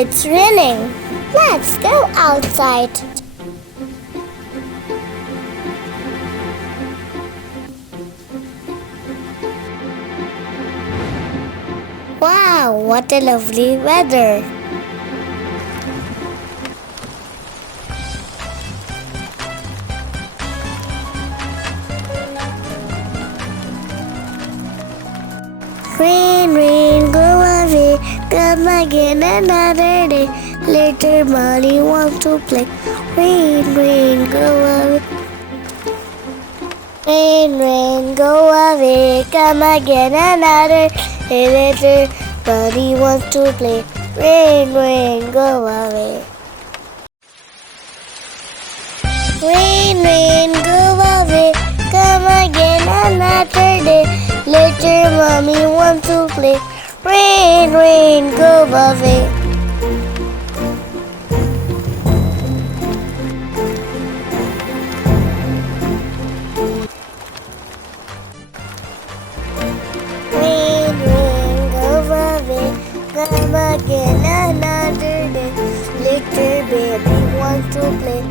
It's raining. Let's go outside. Wow, what a lovely weather. Rain, rain, go away, come again another day. Later, Molly wants to play. Rain, rain, go away. Rain, rain, go away, come again another day. Later, Molly wants to play. Rain, rain, go away. Rain, rain, go away, come again another day. Later, Mommy wants to play. Rain, rain, go away. Rain, rain, go away, come again another day. Later, baby wants to play.